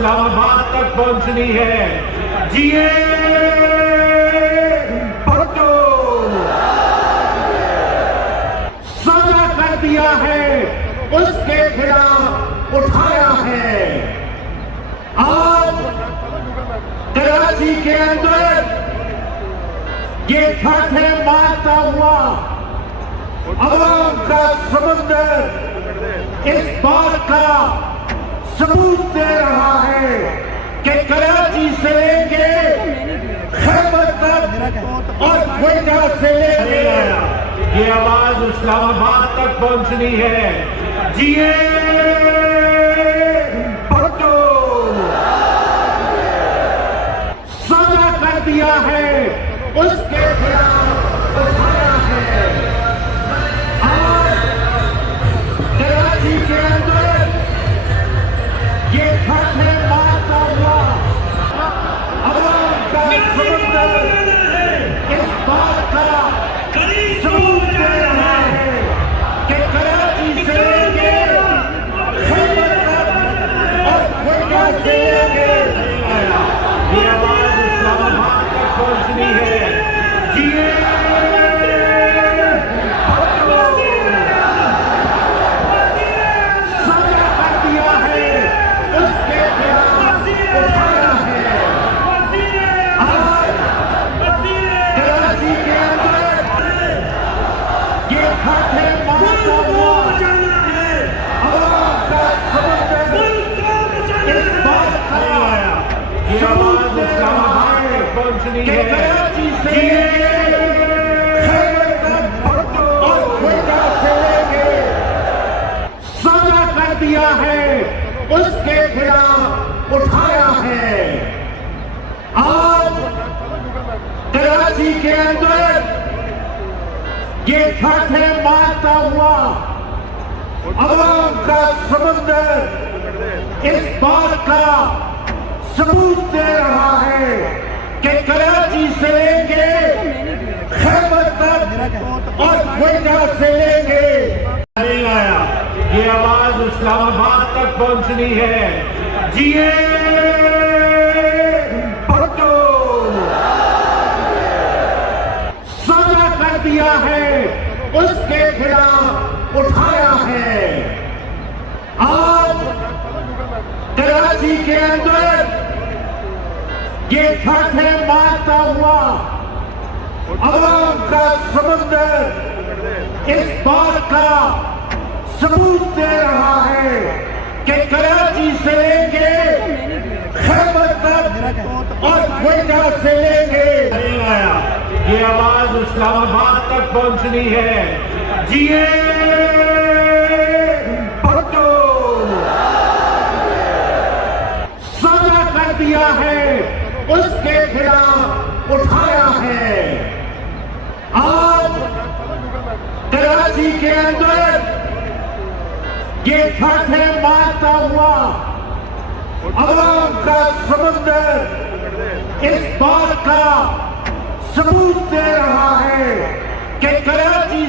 इस्लामाबाद तक पहुंचनी है। जिए भुट्टो, सजा कर दिया है, उसके खिलाफ उठाया है। आज कराची के अंदर ये ठाठे मारता हुआ अवाम का समंदर इस बात का सबूत दे रहा है कि कराची से लेके खैबर तक और क्वेटा से लेके ये आवाज इस्लामाबाद तक पहुंचनी है। जिए भुट्टो, सजा कर दिया है, उसके खिलाफ उठाया है। आज कराची के अंदर ये ठाठे मारता हुआ अवाम का समंदर इस बात का सबूत दे रहा है कि कराची से लेके खैबर तक और क्वेटा से लेके ये आवाज इस्लामाबाद तक पहुंचनी है। जिए सजा कर दिया है, उसके खिलाफ उठाया है। आज कराची के अंदर ये ठाठे मारता हुआ अवाम का समंदर इस बात का ये आवाज इस्लामाबाद तक पहुंचनी है। कराची से खैबर तक और क्वेटा से लेके सजा कर दिया है, उसके खिलाफ उठाया है। आज कराची के अंदर ये ठाठे मारता हुआ अवाम का समंदर इस बात का सबूत दे रहा है कि कराची से लेके खैबर तक और क्वेटा से लेके नहीं आया। ये आवाज इस्लामाबाद तक पहुंचनी है। जिए भुट्टो, सजा कर दिया है, उसके खिलाफ उठाया है। आज कराची के अंदर ये ठाठे मारता हुआ अवाम का समंदर इस बात का सबूत दे रहा है कि कराची से लेके खैबर तक और क्वेटा से लेके नहीं आया। ये आवाज इस्लामाबाद तक पहुंचनी है। जिए भुट्टो, सजा कर दिया है, उसके खिलाफ उठाया है। आज कराची के अंदर ये ठाठे मारता हुआ अवाम का समंदर इस बात का सबूत दे रहा है कि कराची